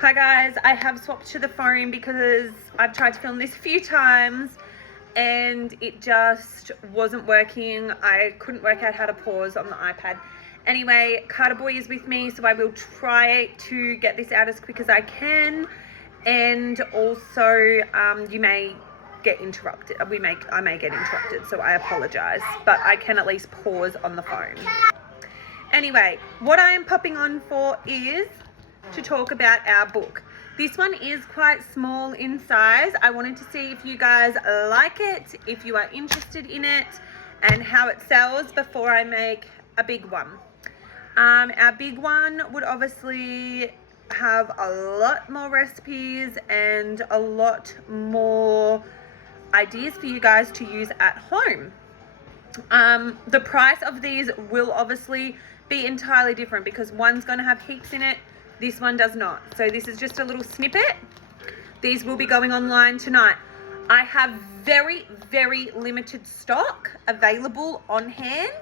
Hi guys, I have swapped to the phone because I've tried to film this a few times and it just wasn't working. I couldn't work out how to pause on the iPad. Anyway, Carter Boy is with me, so I will try to get this out as quick as I can. And also, you may get interrupted. I may get interrupted, so I apologize. But I can at least pause on the phone. Anyway, what I am popping on for is to talk about our book. This one is quite small in size. I wanted to see if you guys like it, if you are interested in it, and how it sells before I make a big one. Our big one would obviously have a lot more recipes and a lot more ideas for you guys to use at home. The price of these will obviously be entirely different because one's going to have heaps in it, this one does not. So this is just a little snippet. These will be going online tonight. I have very, very limited stock available on hand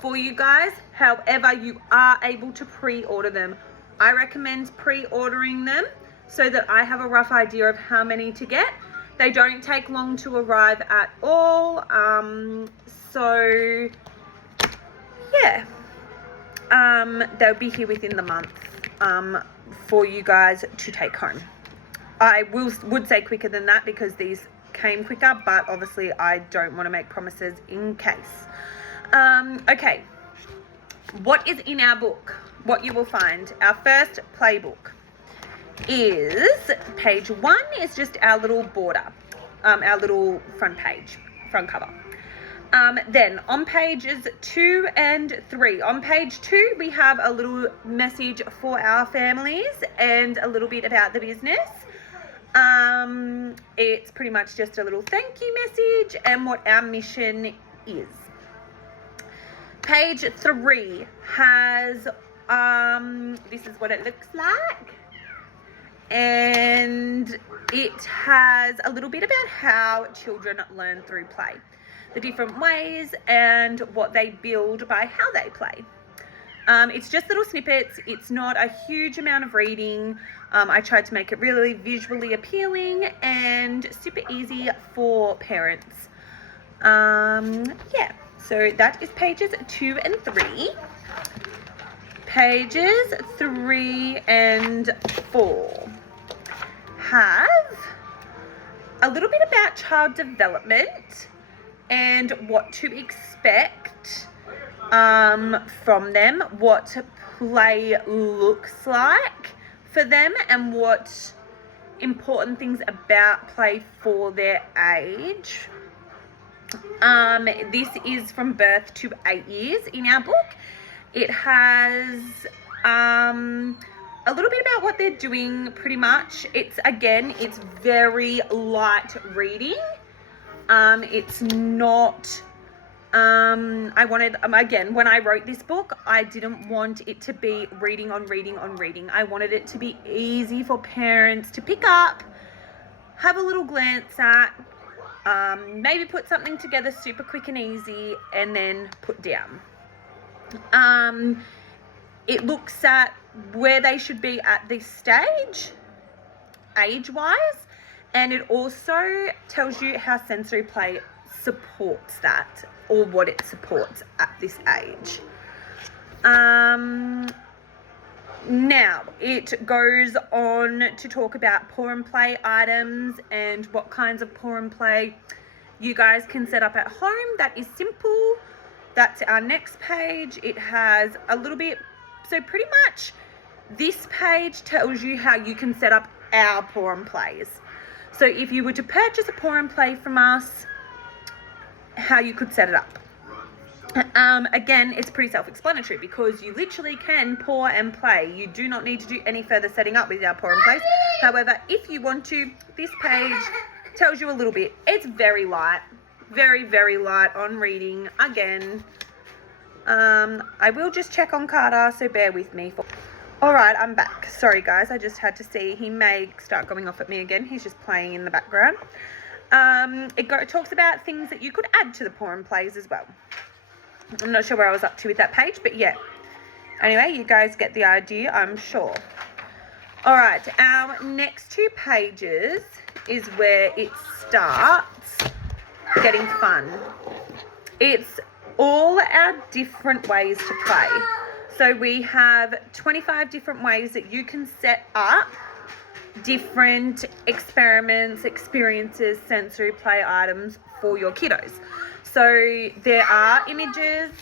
for you guys. However, you are able to pre-order them. I recommend pre-ordering them so that I have a rough idea of how many to get. They don't take long to arrive at all. So yeah, they'll be here within the month for you guys to take home. I would say quicker than that because these came quicker, but obviously I don't want to make promises in case. Okay, what is in our book? What you will find, our first playbook is page 1 is just our little border, our little front cover. Then on pages 2 and 3, on page 2 we have a little message for our families and a little bit about the business. It's pretty much just a little thank you message and what our mission is. Page 3 has this is what it looks like, and it has a little bit about how children learn through play, the different ways and what they build by how they play. It's just little snippets. It's not a huge amount of reading. I tried to make it really visually appealing and super easy for parents. Yeah, so that is pages 2 and 3. Pages 3 and 4 have a little bit about child development and what to expect from them, what play looks like for them, and what important things about play for their age. This is from birth to 8 years in our book. It has a little bit about what they're doing pretty much. It's very light reading. It's not, I wanted, again, when I wrote this book, I didn't want it to be reading on reading on reading. I wanted it to be easy for parents to pick up, have a little glance at, maybe put something together super quick and easy, and then put down. It looks at where they should be at this stage, age-wise, and it also tells you how sensory play supports that, or what it supports at this age. Now, it goes on to talk about pour and play items and what kinds of pour and play you guys can set up at home. That is simple. That's our next page. It has a little bit, so pretty much this page tells you how you can set up our pour and plays. So if you were to purchase a pour and play from us, how you could set it up. Again, it's pretty self-explanatory because you literally can pour and play. You do not need to do any further setting up with our pour and plays. However, if you want to, this page tells you a little bit. It's very light, very, very light on reading. Again, I will just check on Carter, so bear with me. All right, I'm back. Sorry, guys. I just had to see. He may start going off at me again. He's just playing in the background. It talks about things that you could add to the pour and plays as well. I'm not sure where I was up to with that page, but yeah. Anyway, you guys get the idea, I'm sure. All right, our next 2 pages is where it starts getting fun. It's all our different ways to play. So we have 25 different ways that you can set up different experiments, experiences, sensory play items for your kiddos. So there are images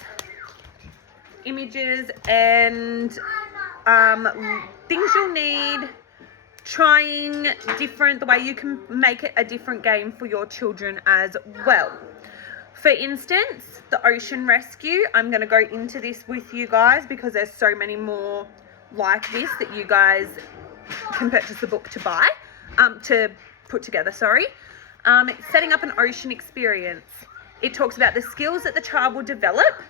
and things you'll need, trying different, the way you can make it a different game for your children as well. For instance, the ocean rescue, I'm going to go into this with you guys because there's so many more like this that you guys can purchase the book to buy, to put together, sorry. Setting up an ocean experience. It talks about the skills that the child will develop.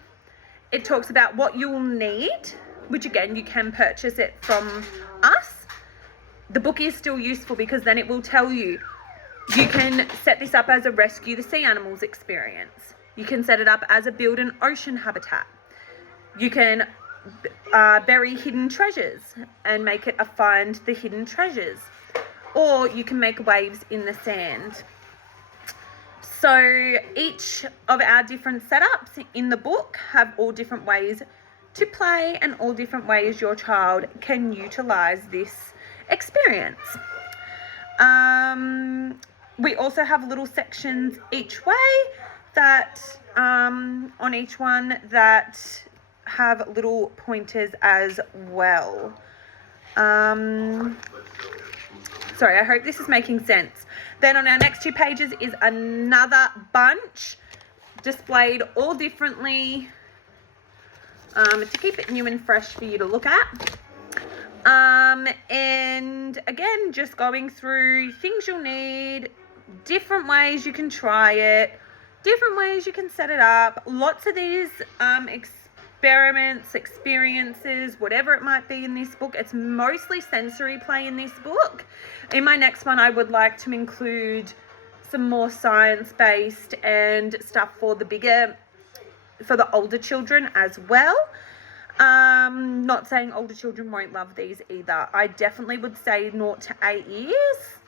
It talks about what you will need, which again, you can purchase it from us. The book is still useful because then it will tell you, you can set this up as a rescue the sea animals experience. You can set it up as a build an ocean habitat. You can bury hidden treasures and make it a find the hidden treasures. Or you can make waves in the sand. So each of our different setups in the book have all different ways to play and all different ways your child can utilize this experience. We also have little sections each way that on each one that have little pointers as well. Sorry, I hope this is making sense. Then on our next 2 pages is another bunch displayed all differently to keep it new and fresh for you to look at. And again, just going through things you'll need, different ways you can try it, different ways you can set it up. Lots of these experiments, experiences, whatever it might be in this book. It's mostly sensory play in this book. In my next one, I would like to include some more science-based and stuff for the older children as well. Not saying older children won't love these either. I definitely would say 0 to 8 years.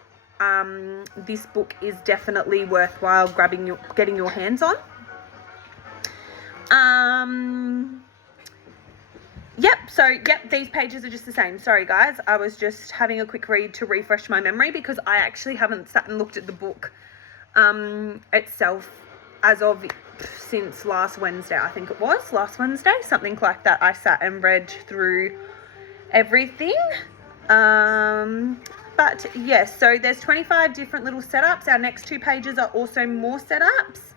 This book is definitely worthwhile getting your hands on. These pages are just the same. Sorry guys, I was just having a quick read to refresh my memory because I actually haven't sat and looked at the book itself as of since last Wednesday. I think it was last Wednesday, something like that. I sat and read through everything. But yes, so there's 25 different little setups. Our next 2 pages are also more setups.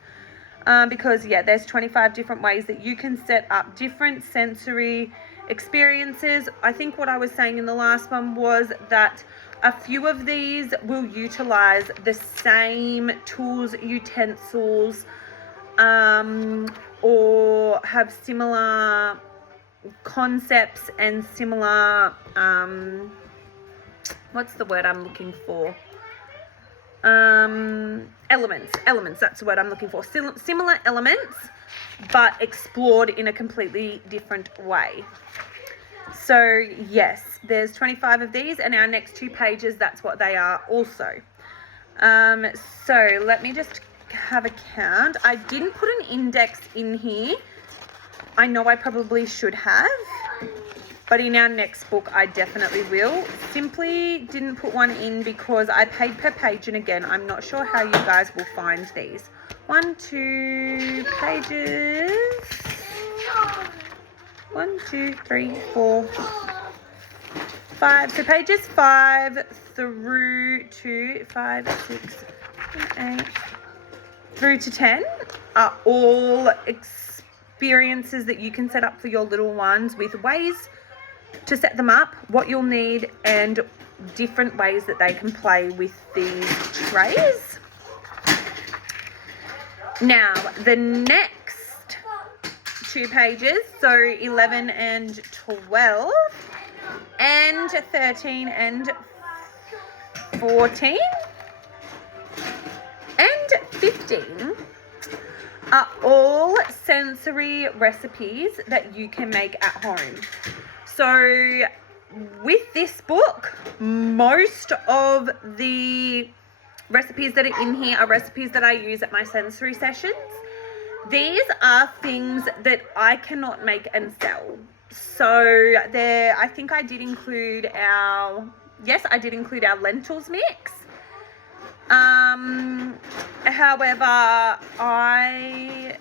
Because there's 25 different ways that you can set up different sensory experiences. I think what I was saying in the last one was that a few of these will utilize the same tools, utensils, or have similar concepts and similar, what's the word I'm looking for? Elements, that's the word I'm looking for. Similar elements, but explored in a completely different way. So yes, there's 25 of these, and our next 2 pages, that's what they are also. So let me just have a count. I didn't put an index in here. I know I probably should have, but in our next book, I definitely will. Simply didn't put one in because I paid per page, and again, I'm not sure how you guys will find these. 1, 2 pages. 1, 2, 3, 4, 5. So pages 5 through to 5, 6, 8 through to 10 are all experiences that you can set up for your little ones with ways to set them up, what you'll need, and different ways that they can play with these trays. Now, the next 2 pages, so 11 and 12, and 13 and 14, and 15 are all sensory recipes that you can make at home. So with this book, most of the recipes that are in here are recipes that I use at my sensory sessions. These are things that I cannot make and sell. So there, I think I did include our lentils mix. However, I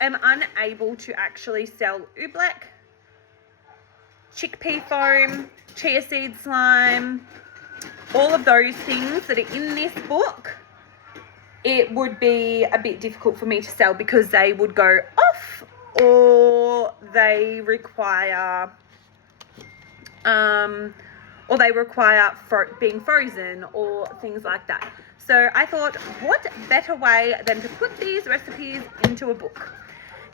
am unable to actually sell oobleck, chickpea foam, chia seed slime, all of those things that are in this book. It would be a bit difficult for me to sell because they would go off, or they require being frozen or things like that. So I thought, what better way than to put these recipes into a book?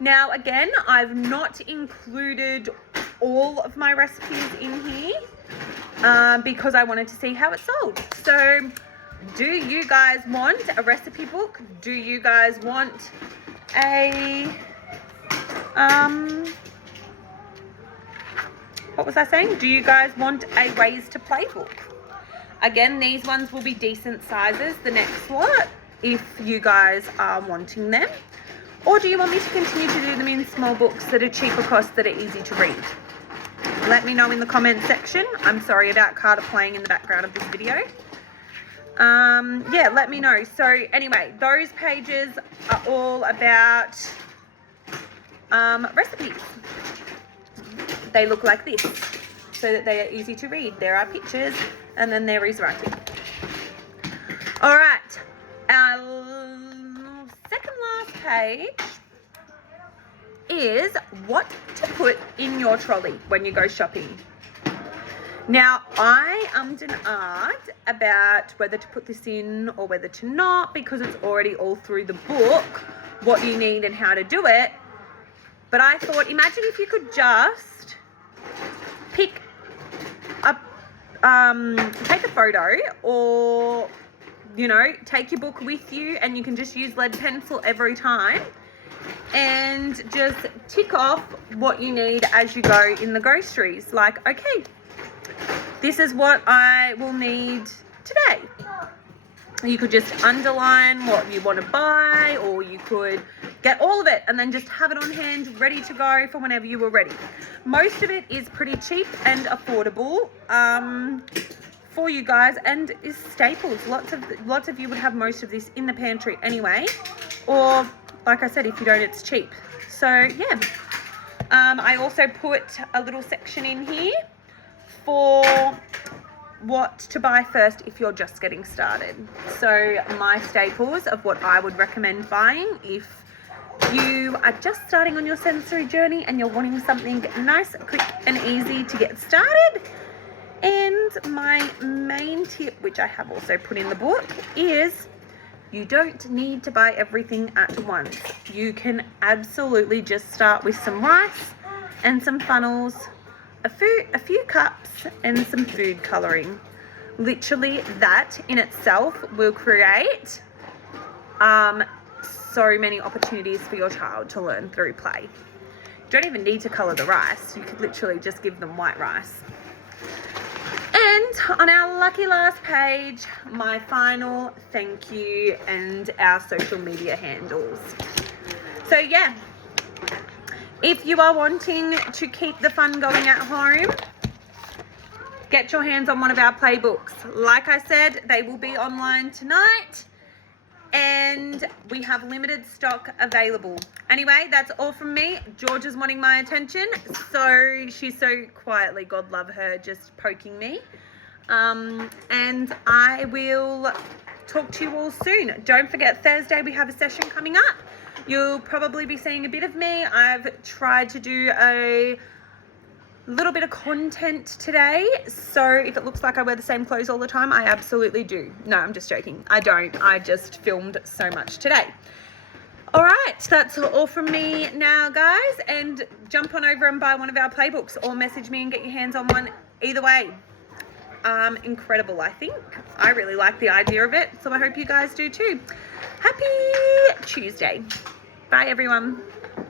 Now, again, I've not included all of my recipes in here because I wanted to see how it sold. So do you guys want a recipe book? Do you guys want a, what was I saying? Do you guys want a ways to play book? Again, these ones will be decent sizes, the next lot, if you guys are wanting them. Or do you want me to continue to do them in small books that are cheaper cost, that are easy to read? Let me know in the comment section. I'm sorry about Carter playing in the background of this video. Yeah, let me know. So anyway, those pages are all about recipes. They look like this, so that they are easy to read. There are pictures, and then there is writing. All right, our second last page is what to put in your trolley when you go shopping. Now, I ummed and ahed about whether to put this in or whether to not, because it's already all through the book, what you need and how to do it. But I thought, imagine if you could just pick up, take a photo, or, you know, take your book with you, and you can just use lead pencil every time and just tick off what you need as you go in the groceries. Like, okay, this is what I will need today. You could just underline what you want to buy, or you could get all of it and then just have it on hand, ready to go for whenever you were ready. Most of it is pretty cheap and affordable for you guys, and is staples. Lots of you would have most of this in the pantry anyway, or like I said, if you don't, it's cheap. So yeah, I also put a little section in here for what to buy first if you're just getting started. So my staples of what I would recommend buying if you are just starting on your sensory journey and you're wanting something nice, quick and easy to get started. And my main tip, which I have also put in the book, is you don't need to buy everything at once. You can absolutely just start with some rice and some funnels, a few cups and some food colouring. Literally that in itself will create so many opportunities for your child to learn through play. You don't even need to colour the rice. You could literally just give them white rice. And on our lucky last page, my final thank you and our social media handles. So yeah, if you are wanting to keep the fun going at home, get your hands on one of our playbooks. Like I said, they will be online tonight, and we have limited stock available. Anyway, that's all from me. George is wanting my attention, so she's so quietly, God love her, just poking me. And I will talk to you all soon. Don't forget, Thursday we have a session coming up. You'll probably be seeing a bit of me. I've tried to do a little bit of content today, so if it looks like I wear the same clothes all the time, I absolutely do. No, I'm just joking. I don't. I just filmed so much today. All right, that's all from me now, guys, and jump on over and buy one of our playbooks, or message me and get your hands on one. Either way, incredible, I think. I really like the idea of it, so I hope you guys do too. Happy Tuesday. Bye, everyone.